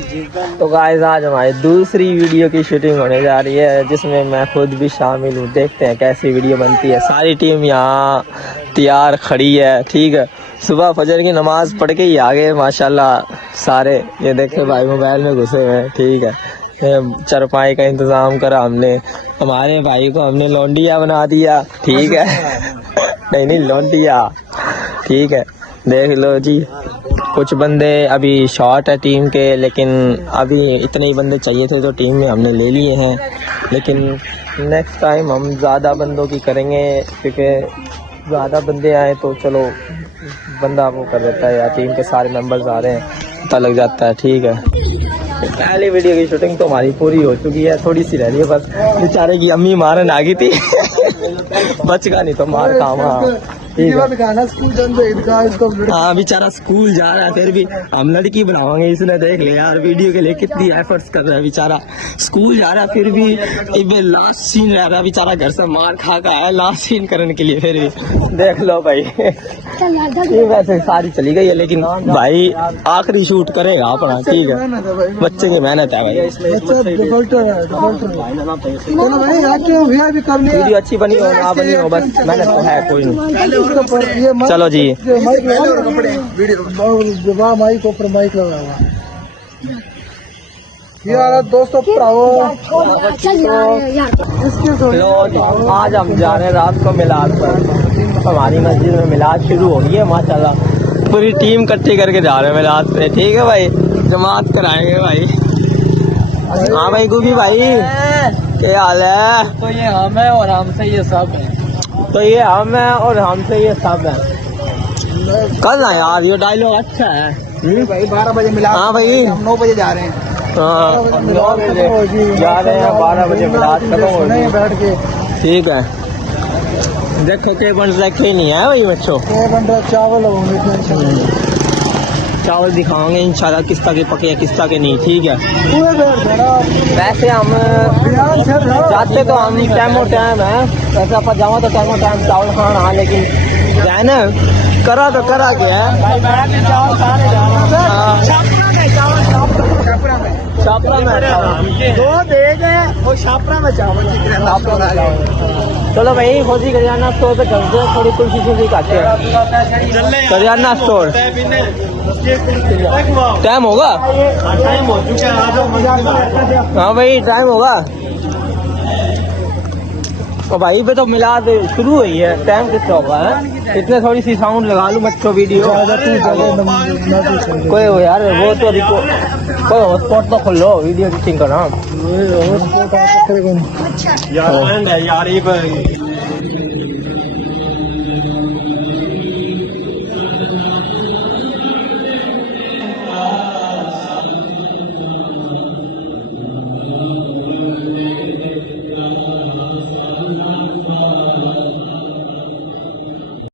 तो गाइस आज हमारी दूसरी वीडियो की शूटिंग होने जा रही है जिसमें मैं खुद भी शामिल हूँ। देखते हैं कैसी वीडियो बनती है। सारी टीम यहाँ तैयार खड़ी है, ठीक है। सुबह फजर की नमाज पढ़ के ही आ गए माशाल्लाह सारे। ये देखे भाई मोबाइल में घुसे हुए हैं, ठीक है। चरपाई का इंतज़ाम करा हमने, हमारे भाई को हमने लौंडिया बना दिया, ठीक है। नहीं लौंडिया, ठीक है। देख लो जी, कुछ बंदे अभी शॉर्ट है टीम के, लेकिन अभी इतने ही बंदे चाहिए थे तो टीम में हमने ले लिए हैं। लेकिन नेक्स्ट टाइम हम ज़्यादा बंदों की करेंगे, क्योंकि ज़्यादा बंदे आए तो चलो बंदा वो कर देता है यार, टीम के सारे मेंबर्स आ रहे हैं पता लग जाता है, ठीक है। पहली वीडियो की शूटिंग तो हमारी पूरी हो चुकी है, थोड़ी सी रह रही है बस। बेचारे की अम्मी मारन आ गई थी बच गया नहीं तो मार काम। हाँ बेचारा स्कूल जा रहा है, फिर भी हम लड़की बनावांगे इसने। देख ले यार वीडियो के लिए कितनी एफर्ट्स कर रहा है बेचारा। स्कूल जा रहा है फिर भी लास्ट सीन रह रहा है बेचारा, घर से मार खा का है लास्ट सीन करने के लिए। फिर भी देख लो भाई ये वैसे सारी चली गई है, लेकिन भाई आखिरी शूट करेगा अपना, ठीक है। बच्चे की मेहनत है भाई। वीडियो अच्छी बनी हो ना बनी हो, बस मेहनत तो है, कोई नहीं। चलो जी माइक ऊपर माइक लगा यार दोस्तों आज हम जा रहे हैं रात को मिलाद पर। हमारी मस्जिद में मिलाद शुरू हो गई है माशाल्लाह, पूरी टीम इकट्ठी करके जा रहे हैं मिलाद पे, ठीक है भाई। जमात कराएंगे भाई। हाँ भाई गुबी भाई क्या हाल है? तो ये हम है और हमसे ये सब है, तो ये हम है और हमसे ये सब है। कल ना यार ये डायलॉग अच्छा है भाई। 12 बजे मिला। हाँ भाई हम 9 बजे जा रहे हैं। हाँ 9 बजे जा रहे हैं, 12 बजे मिलाद खत्म हो गई बैठ के, ठीक है। देखो के बन रखे नहीं है भाई बच्चों, चावल होंगे, चावल दिखाओगे इंशाल्लाह किस्ता के पके किस्ता के नहीं, ठीक है। वैसे हम जाते तो हम टाइमो टाइम है, वैसे आप जाओ तो टाइमो टाइम चावल खाना। हाँ लेकिन जाए ना करा तो करा क्या है, छापरा में दो दे गए और छापरा में चावल। चलो भाई फौजी करियाना स्टोर पे चलते हैं, थोड़ी कुछ चीजें खाते हैं। करियाना स्टोर टाइम होगा? हाँ भाई टाइम होगा। तो भाई पे तो मिलाद शुरू हुई है, टाइम कितना होगा है? इतने थोड़ी सी साउंड लगा लूँ बच्चों वीडियो कोई हो यार, वो तो कोई हॉटस्पॉट तो खोल लो वीडियो एडिटिंग करना यार।